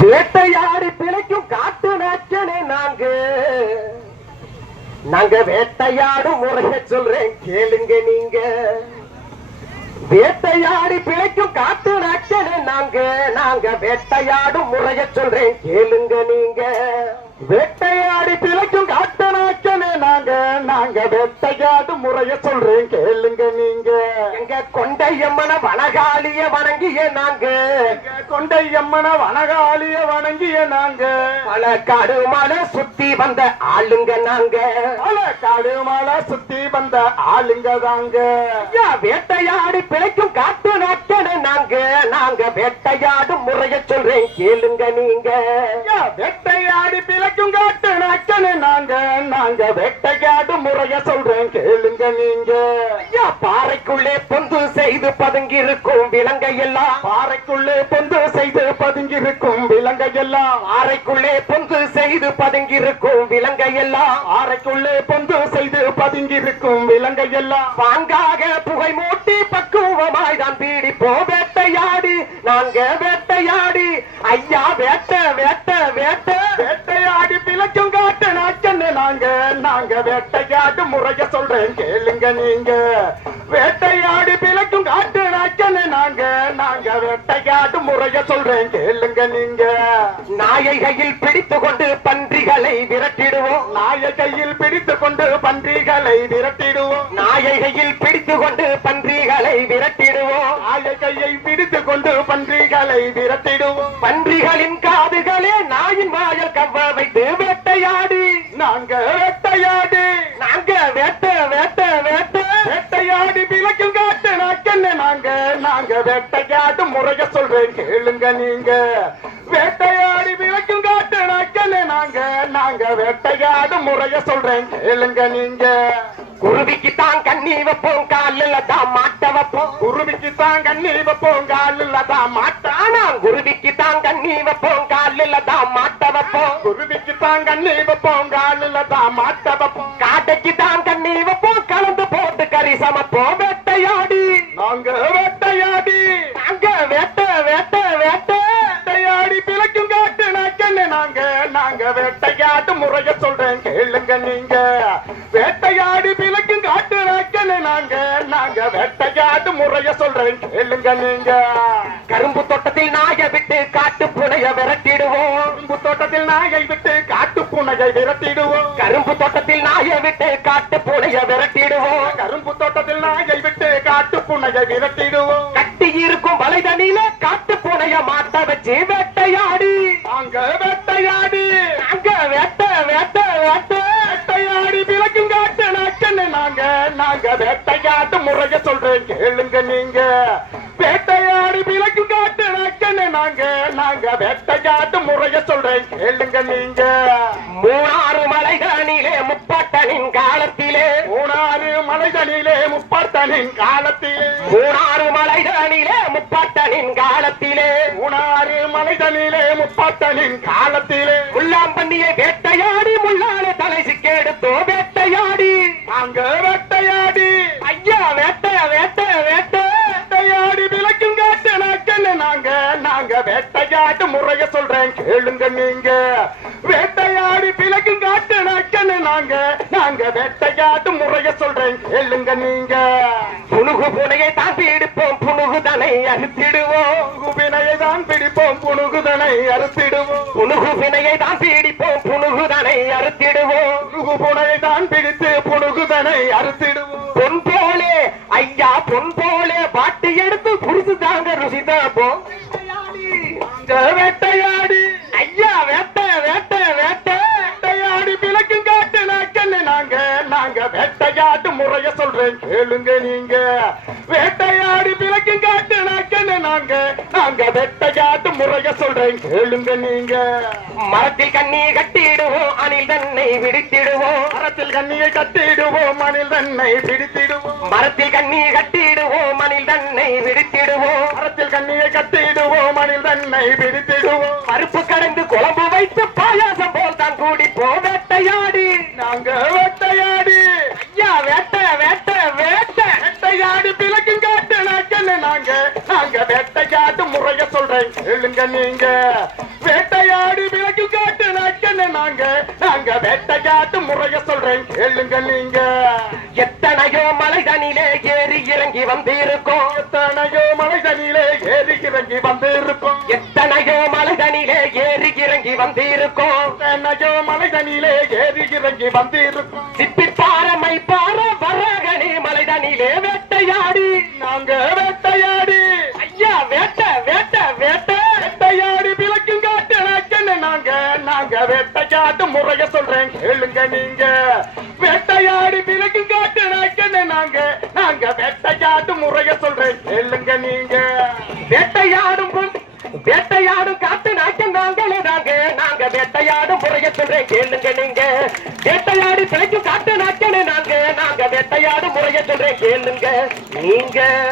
வேட்டையாடி பிழைக்கும் காட்டு நாச்சனே நாங்க நாங்க வேட்டையாடும் முறைய சொல்றேன் கேளுங்க நீங்க. வேட்டையாடி பிழைக்கும் காட்டு நாச்சனே நாங்க நாங்க வேட்டையாடும் முறைய சொல்றேன் கேளுங்க நீங்க. வேட்டையாடி பிழைக்கும் காட்டு நாச்சனே நாங்க. நாங்க வேட்டையாடும் முறைய சொல்றேன். கேளுங்க நீங்க. எங்க கொண்டையம்மன வனகாலிய வணங்கிய நாங்க. கொண்டையம்மன வனகாலிய வணங்கிய நாங்க. பல காடு மலை சுத்தி வந்த ஆளுங்க நாங்க. காடு மலை சுத்தி வந்த ஆளுங்க தாங்க. வேட்டையாடி பிழைக்கும் காட்டு நாட்கள நாங்க. நாங்க வேட்டையாடும் முறைய சொல்றேன் கேளுங்க நீங்க. வேட்டையாடி பிழைக்கும் காட்டு நாட்கள நாங்க. நாங்க வேட்டையாடும் முறைய சொல்றேன் கேளுங்க நீங்க. பாறைக்குள்ளே பொந்து செய்து பதுங்கி இருக்கும் விலங்கை எல்லாம் பாறைக்குள்ளே பொந்து எல்லாம் ஆரைக்குள்ளே பொந்து செய்து பதுங்கி இருக்கும் விலங்கை எல்லாம் ஆரைக்குள்ளே பொந்து செய்து பதுங்கி இருக்கும் விலங்கை எல்லாம் பாங்காக புகை மூட்டி பக்குவமாய் தான் பீடிப்போம். வேட்டையாடி நாங்க வேட்டையாடி. ஐயா வேட்ட வேட்ட வேட்ட. வேட்டையாடி பிழைக்கும் காட்டு நாச்சன்னு நாங்க நாங்க வேட்டையாடு முறைய சொல்றேன். கேளுங்க நீங்க. வேட்டையாடி பிழைக்கும் காட்டு நாச்சன்னு நாங்க நாங்க வேட்டையாடு முறைய சொல்றேன் கேளுங்க நீங்க. நாயை கையில் பிடித்து கொண்டு பன்றிகளை விரட்டிடுவோம். நாயை கையில் பிடித்து கொண்டு பன்றிகளை விரட்டிடுவோம். நாயை கையில் பிடித்து கொண்டு பன்றிகளை விரட்டிடுவோம். நாயை கையை பிடித்து கொண்டு பன்றிகளை விரட்டிடுவோம். பன்றிகளின் காதுகளே நாயின் வாயல் கவ்வ வைத்து வேட்டையாடி. நாங்க வேட்டையாடி. நாங்க வேட்ட வேட்டையாடு முறைய சொல்றேன் கேளுங்க நீங்க. வேட்டையாடி விளக்கும் காட்டு நாக்கன்னு நாங்க. நாங்க வேட்டையாடு முறைய சொல்றேன் கேளுங்க நீங்க. குருவிக்கு தான் கண்ணி வைப்போம் காலில் தான் மாட்ட வைப்போம். குருவிக்கு தான் கண்ணி வைப்போம் காலில் தான் மாட்டானா குருவிக்கு தான் கண்ணி வைப்போம் காலில் தான் மாட்ட வைப்போம். குருவிக்கு தான் கண்ணி வைப்போம் காலில் தான் மாட்ட வைப்போம். காட்டைக்கு தான் கண்ணி வைப்போம் கலந்து போட்டு கறி சமைப்போம். வேட்டையாடி. நாங்க நாங்க வேட்டையாட்டு முறைய சொல்றேன் கேளுங்க நீங்க. வேட்டையாடி பிழைக்கும் காட்டு நாக்கன்னு நாங்க நாங்க வேட்டையாட்டு முறைய சொல்றேன் கேளுங்க நீங்க. கரும்பு தோட்டத்தில் நாயை விட்டு காட்டு புனைய விரட்டிடுவோம். கரும்பு தோட்டத்தில் நாயை விட்டு காட்டு புனையை விரட்டிடுவோம். கரும்பு தோட்டத்தில் நாயை விட்டு காட்டு புனைய விரட்டிடுவோம். கரும்பு தோட்டத்தில் நாயை விட்டு காட்டு புனையை விரட்டிடுவோம். கட்டி இருக்கும் வலைதனில காட்டு புனைய கேளுங்க நீங்க. வேட்டையாடி விளக்கும் காட்டு நாங்க. நாங்க வேட்டையாட்டு முறைய சொல்றேன். கேளுங்க நீங்க. மூணாறு மலைகளிலே முப்பாட்டனின் காலத்திலே. மூணாறு மலைகளிலே முப்பாட்டனின் காலத்திலே. மூணாறு மலைகளிலே முப்பாட்டனின் காலத்திலே. மூணாறு மலைகளிலே முப்பாட்டனின் காலத்திலே. நாங்க வேட்டையாட்டு முறைய சொல்றேன். கேளுங்க நீங்க. வேட்டையாடி பிளக்கும் காட்டு நாக்கன்னு நாங்க. நாங்க வேட்டையாட்டு முறைய சொல்றேன். கேளுங்க நீங்க. புனுகு புனையை தான் பிடிப்போம். புனுகுதனை அறுத்திடுவோம். புனுகுவினையை தான் பிடிப்போம். புனுகுதனை அறுத்திடுவோம். புனுகு வினையை தான் பிடிப்போம். புனுகுதனை அறுத்திடுவோம். புனுகு புனையை தான் பிடித்து புனுகுதனை அறுத்திடுவோம். நாங்க வேட்டையாட்டு முறைய சொல்றேன். கேளுங்க நீங்க. மரத்தில் கண்ணி கட்டிடுவோம் அணில் தன்னை விடுத்திடுவோம் மரத்தில் கண்ணியை கட்டிடுவோம் அணில் தன்னை பிடித்திடுவோம் மரத்தில் கண்ணி கட்டிடுவோம் அணில் தன்னை விடுத்திடுவோம் மரத்தில் கண்ணியை கட்டிடுவோம் அணில் தன்னை பிடித்திடுவோம் பருப்பு கடைந்து குழம்பு வைத்து பாயாசம் போல் தான் கூடிப்போம் வேட்டையாடி. நாங்க காட்டு நாக்கன்னு நாங்க. வேட்டையாடி விலக்கு காட்டு நாக்கன்னு நாங்க. நாங்க வேட்டையாட்டு முறைய சொல்றேன். கேளுங்க நீங்க. எத்தனையோ மலைதனிலே ஏறி இறங்கி வந்திருக்கோம். எத்தனையோ மலைதனிலே ஏறி இறங்கி வந்திருக்கோம். எத்தனையோ மலைதனிலே ஏறி இறங்கி வந்திருக்கோம். எத்தனையோ மலைதனிலே ஏறி இறங்கி வந்திருக்கோம். சிப்பி பாரமை பார வரகனி மலைதனிலே வேட்டையாடி. நாங்க முறைய சொல்றேன். கேளுங்க நீங்க. வேட்டையாடி விலகு காட்டு நாய்க்கன்னு நாங்க. நாங்க வேட்டையாடு முறைய சொல்றேன். கேளுங்க நீங்க. வேட்டையாடும் பொன்- வேட்டையாடும் காட்டு நாய்க்கம் நாங்களே நாங்க. நாங்க வேட்டையாடும் முறைய சொல்றேன். கேளுங்க நீங்க. வேட்டையாடி பிழைக்கும் காட்டு நாய்க்கன்னு நாங்க. நாங்க வேட்டையாடும் முறைய சொல்றேன். கேளுங்க நீங்க.